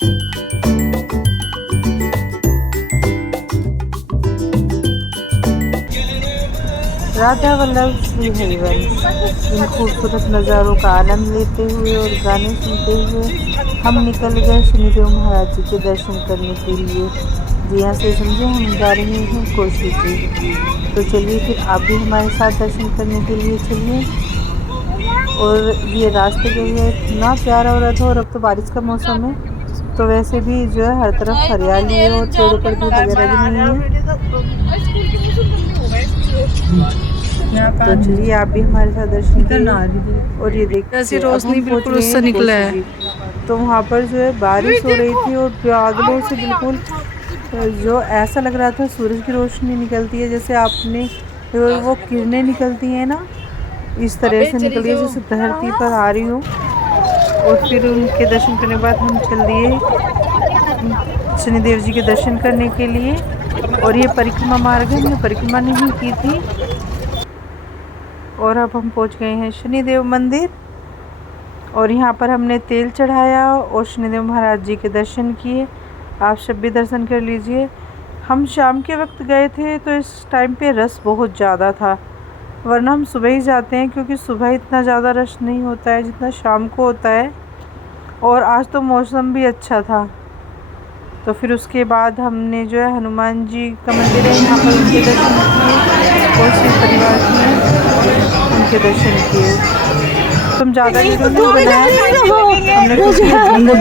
राधा वल्लभ श्री हरिवंश। इन खूबसूरत नज़ारों का आनंद लेते हुए और गाने सुनते हुए हम निकल गए शनिदेव महाराज जी के दर्शन करने के लिए। जी यहाँ से समझे हम जा रहे हैं कोशी जी। तो चलिए फिर आप भी हमारे साथ दर्शन करने के लिए चलिए। और ये रास्ते जो है इतना प्यारा हो रहा था, और अब तो बारिश का मौसम है तो वैसे भी जो है हर तरफ हरियाली है और पेड़ पौधे वगैरह भी नहीं है। तो चलिए आप भी हमारे साथ दर्शन करिए। और ये देखिए रोशनी बिल्कुल उससे निकला है। तो वहाँ पर जो है बारिश हो रही थी और बादलों से बिल्कुल जो ऐसा लग रहा था सूरज की रोशनी निकलती है जैसे आपने वो किरणें निकलती हैं ना, इस तरह से निकल रही है जैसे धरती पर आ रही हो। और फिर उनके दर्शन करने के बाद हम चल दिए शनिदेव जी के दर्शन करने के लिए। और ये परिक्रमा मार्ग है, हमने परिक्रमा नहीं की थी। और अब हम पहुंच गए हैं शनिदेव मंदिर, और यहाँ पर हमने तेल चढ़ाया और शनिदेव महाराज जी के दर्शन किए। आप सब भी दर्शन कर लीजिए। हम शाम के वक्त गए थे तो इस टाइम पे रश बहुत ज़्यादा था, वरना हम सुबह ही जाते हैं क्योंकि सुबह इतना ज़्यादा रश नहीं होता है जितना शाम को होता है। और आज तो मौसम भी अच्छा था। तो फिर उसके बाद हमने जो है हनुमान जी का मंदिर है यहाँ पर उनके दर्शन किए और शिव परिवार के उनके दर्शन किए। तुम ज़्यादा वीडियो नहीं बनाया, हमने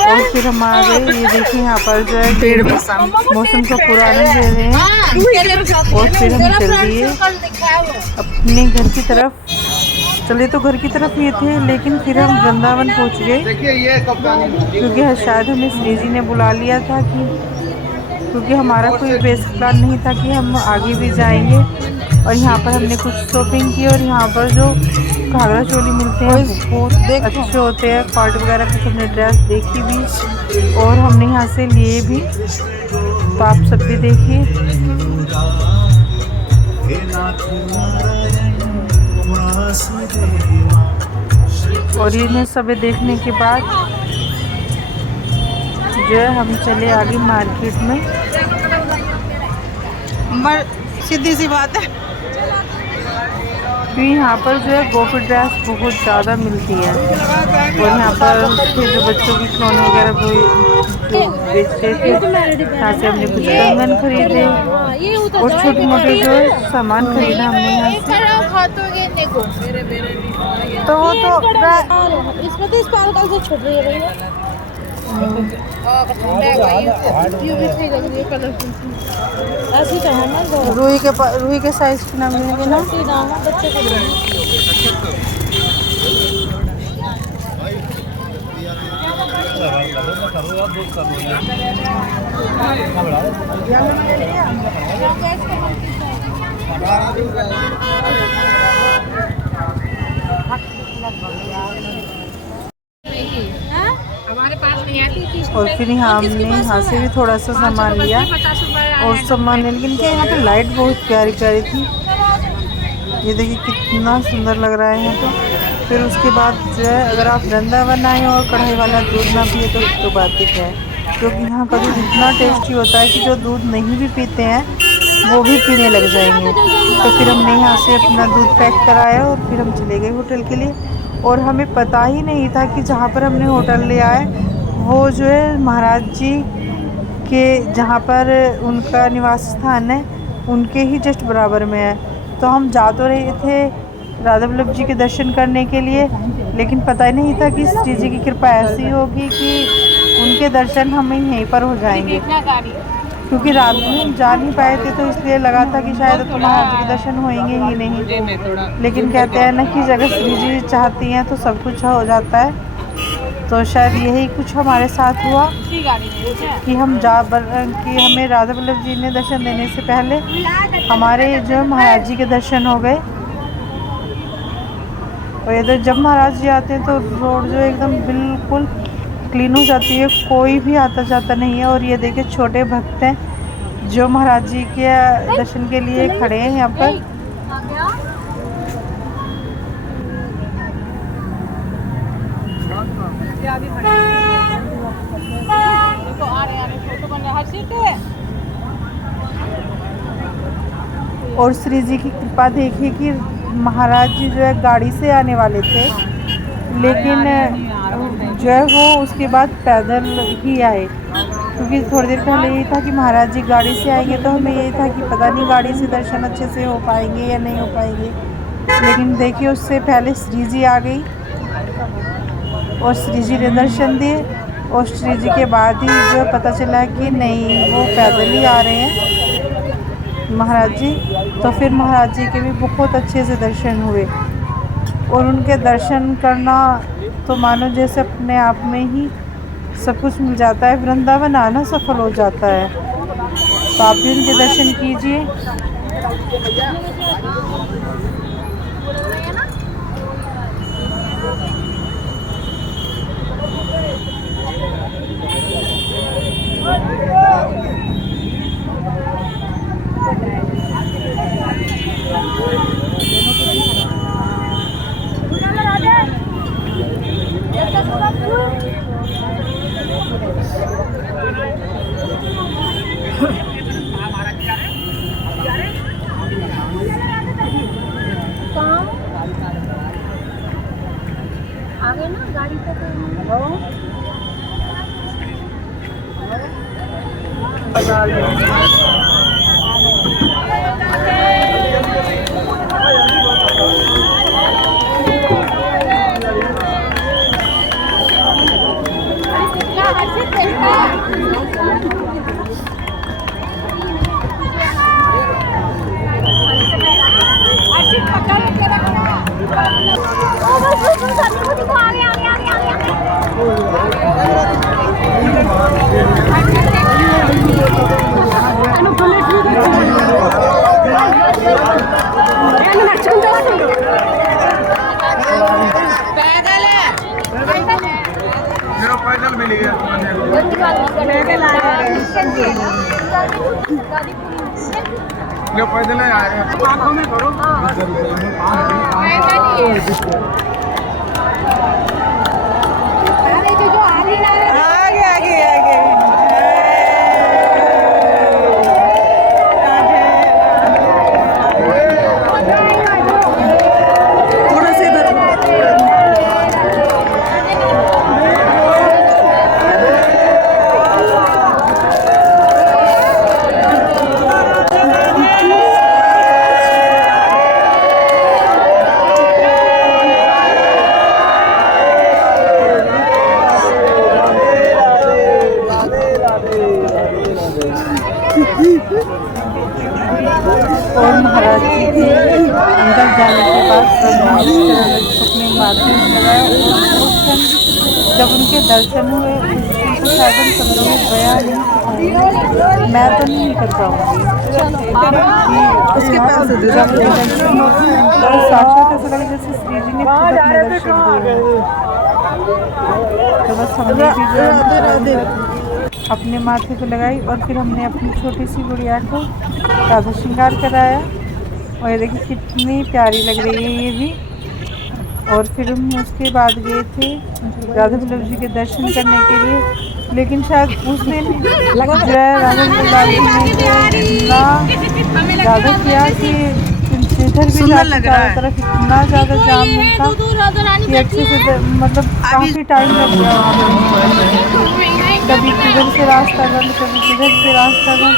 और फिर हम आ गए। ये देखिए यहाँ पर जो है मौसम का पूरा आनंद ले रहे हैं। और फिर हम चल दिए अपने घर की तरफ। चले तो घर की तरफ ये थे, लेकिन फिर हम वृंदावन पहुँच गए क्योंकि शायद हमें श्री जी ने बुला लिया था क्योंकि हमारा कोई बेसिक प्लान नहीं था कि हम आगे भी जाएंगे। और यहाँ पर हमने कुछ शॉपिंग की, और यहाँ पर जो घाघरा चोली मिलते हैं बहुत अच्छे होते हैं, क्वालिटी वगैरह कुछ हमने ड्रेस देखी भी और हमने यहाँ से लिए भी। तो आप सब भी देखिए। और इन्हें सब देखने के बाद जो है हम चले आगे मार्केट में। सीधी सी बात है कि यहाँ पर जो है गोपी ड्रेस बहुत ज़्यादा मिलती है। और यहाँ पर फिर जो बच्चों की खिलौने वगैरह बेचते थे, यहाँ से हमने कुछ कंगन खरीदे और छोटे मोटे जो सामान खरीदा हमने यहाँ से। तो वो रूही के साइज की नाम लेंगे ना। और फिर हमने यहाँ से भी थोड़ा सा सामान लिया और सामान ले, लेकिन क्या यहाँ पे लाइट बहुत प्यारी प्यारी थी। ये देखिए कितना सुंदर लग रहा है यहाँ तो। फिर उसके बाद जो है अगर आप वृंदावन आए और कढ़ाई वाला दूध ना पिए तो बात ही क्या है, क्योंकि यहाँ का दूध इतना टेस्टी होता है कि जो दूध नहीं भी पीते हैं वो भी पीने लग जाएंगे। तो फिर हमने यहाँ से अपना दूध पैक कराया और फिर हम चले गए होटल के लिए। और हमें पता ही नहीं था कि जहाँ पर हमने होटल लिया है वो जो है महाराज जी के जहाँ पर उनका निवास स्थान है उनके ही जस्ट बराबर में है। तो हम जा तो रहे थे राधा वल्लभ जी के दर्शन करने के लिए, लेकिन पता ही नहीं था कि श्री जी की कृपा ऐसी होगी कि उनके दर्शन हमें यहीं पर हो जाएंगे। क्योंकि रात में हम जा नहीं पाए थे तो इसलिए लगा था कि शायद तो महाराज जी के दर्शन होंगे ही नहीं। लेकिन कहते हैं ना कि अगर श्री जी चाहती हैं तो सब कुछ हो जाता है। तो शायद यही कुछ हमारे साथ हुआ कि हमें राधा वल्लभ जी ने दर्शन देने से पहले हमारे जो महाराज जी के दर्शन हो गए। और इधर जब महाराज जी आते हैं तो रोड जो एकदम बिल्कुल क्लीन हो जाती है, कोई भी आता जाता नहीं है। और ये देखिए छोटे भक्त हैं जो महाराज जी के दर्शन के लिए खड़े हैं यहाँ पर। और श्री जी की कृपा देखिए कि महाराज जी जो है गाड़ी से आने वाले थे, लेकिन जो है वो उसके बाद पैदल ही आए, क्योंकि थोड़ी देर पहले यही था कि महाराज जी गाड़ी से आएंगे, तो हमें यही था कि पता नहीं गाड़ी से दर्शन अच्छे से हो पाएंगे या नहीं हो पाएंगे। लेकिन देखिए उससे पहले श्री जी आ गई और श्री जी ने दर्शन दिए, और श्री जी के बाद ही जो पता चला कि नहीं वो पैदल ही आ रहे हैं महाराज जी। तो फिर महाराज जी के भी बहुत अच्छे से दर्शन हुए, और उनके दर्शन करना तो मानो जैसे अपने आप में ही सब कुछ मिल जाता है, वृंदावन आना सफल हो जाता है। तो आप भी उनके दर्शन कीजिए। आगे ना गाड़ी पे पैदल मिल गया पैदल आ रहे आंखों में करो और महाराज जी के अंदर जाने के बाद अपने माथे में लगाया, और उस क्षण जब उनके दर्शन हुए उस शायद सब लोग बयान नहीं कर पाएंगे, मैं तो नहीं कर पाऊँगी। उसके पास जब दर्शन तो साक्षात ऐसा लगा जैसे श्री जी ने खुद अपने दर्शन दिए। तो बस हमने भी जो अपने माथे पे लगाई, और फिर हमने अपनी छोटी सी गुड़िया को राधा श्रृंगार कराया, और ये देखिए कितनी प्यारी लग रही है ये भी। और फिर हम उसके बाद गए थे राधा वल्लभ जी के दर्शन करने के लिए, लेकिन शायद उस दिन जो है राधा वल्लभ जी ने इतना ज़्यादा किया कि इधर भी चारों तरफ इतना ज़्यादा जाम था कि अच्छे से मतलब काफ़ी टाइम लग गया वहाँ पे, कभी किधर से रास्ता बंद कभी किधर से रास्ता बंद।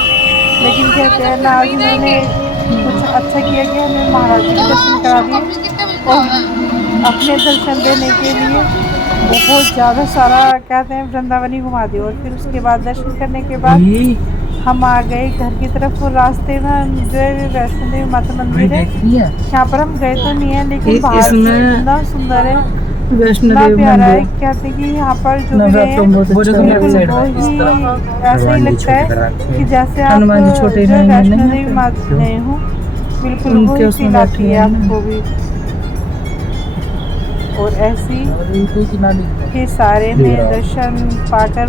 लेकिन कहते हैं ना आज उन्होंने कुछ अच्छा किया कि हमें महाराज जी दर्शन करा दिए, और अपने दर्शन देने के लिए बहुत ज़्यादा सारा कहते हैं वृंदावनी घुमा दिया। और फिर उसके बाद दर्शन करने के बाद हम आ गए घर की तरफ, और रास्ते में जो है वैष्णो देवी माता मंदिर है, यहाँ पर हम गए तो नहीं है, लेकिन बाहर से इतना सुंदर है, इतना प्यारा है। कहते हैं कि यहाँ पर जो भी है ऐसा ही लगता है कि जैसे आप जो वैष्णो देवी माता गए हो, बिल्कुल वही फील आती है आपको भी। और ऐसी फिर सारे में दर्शन पाकर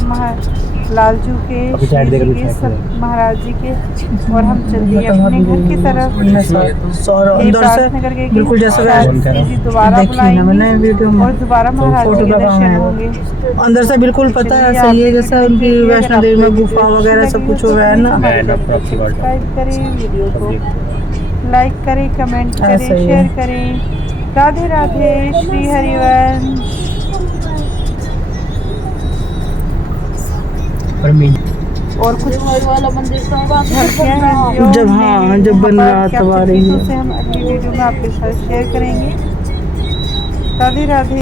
लालजू के, अभी श्री साइड देख जी लो, के, साइड सब देख। महाराज जी के, और हम चल दिए अपने घर की तरफ। अंदर प्रार्थना करके कि बिल्कुल जैसे शायद श्री जी दोबारा देखी ना मैंने बुलाएंगे वीडियो में। और दोबारा महाराज जी फोटो के का काम दर्शन है वो। होंगे। अंदर से बिल्कुल पता है चलिए, सही है आप जैसे वीडियो उनकी देखिए। वैष्णो अगर देवी में आपको गुफा वीडियो वगैरह अच्छी सब लगी कुछ हो तो हुआ है प्लीज़ ना। हमारे मैं चैनल को प्रॉक्सी वर्ड सब्सक्राइब करें, वीडियो सब को देखते लाइक करें, कमेंट हाँ, करें, सही है। शेयर करें। राधे राधे, श्री हरिवंश। पर मैं और कुछ वाला मंदिर झलकियाँ हैं जो जब हमने हाँ जब वहाँ बन पर रहा तब आ कैप्चर रही की, तो है। उसे हम अगली वीडियो में आपके साथ शेयर करेंगे। राधे राधे।